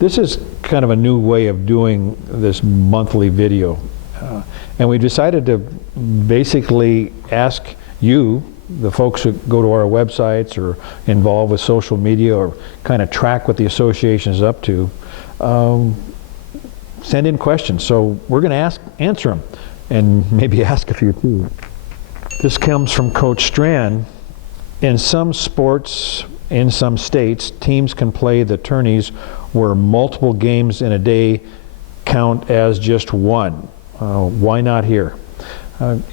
This is kind of a new way of doing this monthly video. And we decided to basically ask you, the folks who go to our websites or involved with social media or kind of track what the association is up to, send in questions. So we're going to answer them and maybe ask a few too. This comes from Coach Strand. In some sports, in some states, teams can play the tourneys where multiple games in a day count as just one. Why not here?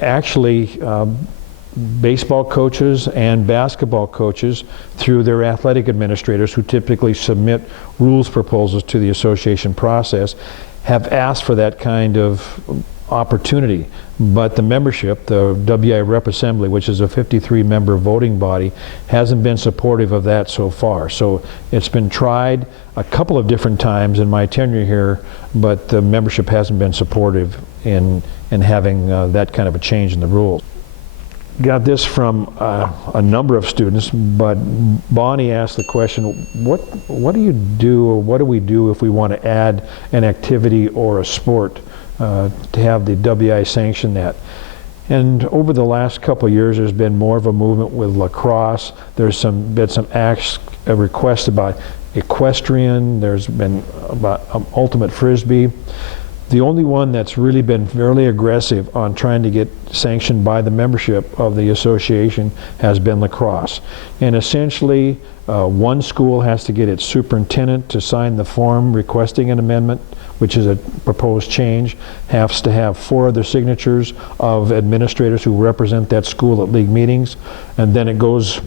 Actually, baseball coaches and basketball coaches, through their athletic administrators who typically submit rules proposals to the association process, have asked for that kind of opportunity. But the membership, the WI Rep Assembly, which is a 53-member voting body, hasn't been supportive of that so far. So it's been tried a couple of different times in my tenure here, but the membership hasn't been supportive in having that kind of a change in the rules. Got this from a number of students, but Bonnie asked the question, what do you do, or what do we do if we want to add an activity or a sport to have the WI sanction that? And over the last couple of years, there's been more of a movement with lacrosse. There's been some requests about equestrian. There's been about ultimate frisbee. The only one that's really been fairly aggressive on trying to get sanctioned by the membership of the association has been lacrosse. And essentially, one school has to get its superintendent to sign the form requesting an amendment, which is a proposed change, has to have 4 other signatures of administrators who represent that school at league meetings, and then it goes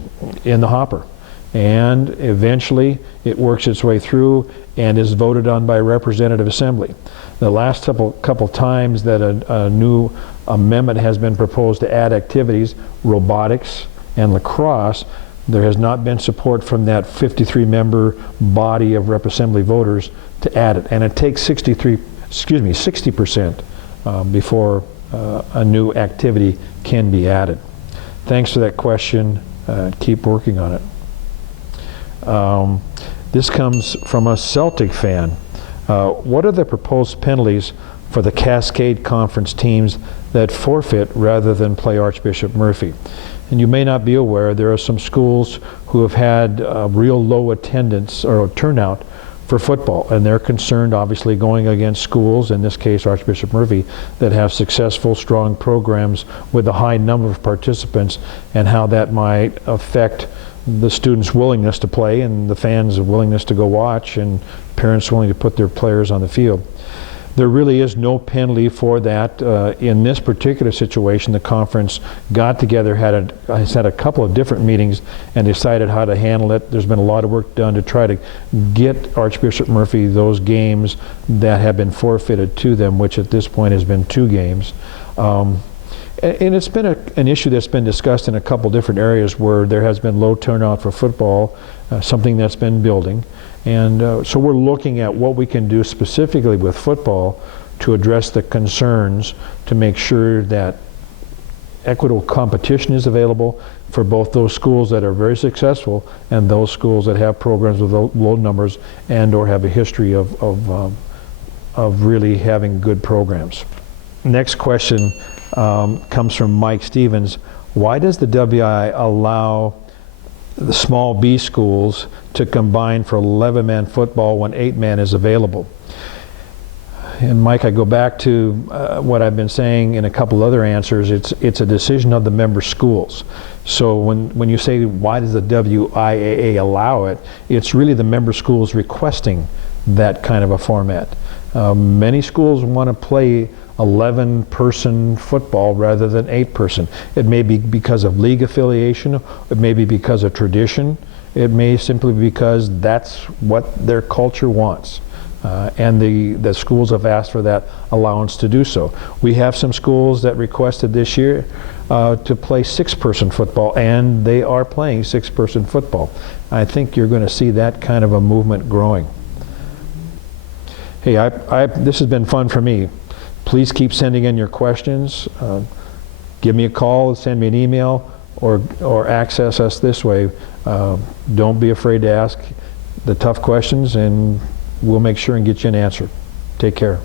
in the hopper. And eventually, it works its way through and is voted on by representative assembly. The last couple times that a new amendment has been proposed to add activities, robotics and lacrosse, there has not been support from that 53-member body of Rep Assembly voters to add it. And it takes 60% before a new activity can be added. Thanks for that question. Keep working on it. This comes from a Celtic fan. What are the proposed penalties for the Cascade Conference teams that forfeit rather than play Archbishop Murphy? And you may not be aware, there are some schools who have had real low attendance or turnout for football, and they're concerned, obviously, going against schools, in this case Archbishop Murphy, that have successful, strong programs with a high number of participants, and how that might affect the students' willingness to play and the fans' willingness to go watch and parents willing to put their players on the field. There really is no penalty for that. In this particular situation, the conference got together, has had a couple of different meetings and decided how to handle it. There's been a lot of work done to try to get Archbishop Murphy those games that have been forfeited to them, which at this point has been 2 games. And it's been an issue that's been discussed in a couple different areas where there has been low turnout for football, something that's been building. And so we're looking at what we can do specifically with football to address the concerns, to make sure that equitable competition is available for both those schools that are very successful and those schools that have programs with low numbers and or have a history of really having good programs. Next question comes from Mike Stevens. Why does the WI allow the small B schools to combine for 11-man football when 8-man is available? And Mike, I go back to what I've been saying in a couple other answers. It's a decision of the member schools. So when you say why does the WIAA allow it, it's really the member schools requesting that kind of a format. Many schools want to play 11-person football rather than 8-person. It may be because of league affiliation, it may be because of tradition, it may simply be because that's what their culture wants. And the schools have asked for that allowance to do so. We have some schools that requested this year to play 6-person football, and they are playing 6-person football. I think you're going to see that kind of a movement growing. Hey, this has been fun for me. Please keep sending in your questions. Give me a call, send me an email, or access us this way. Don't be afraid to ask the tough questions, and we'll make sure and get you an answer. Take care.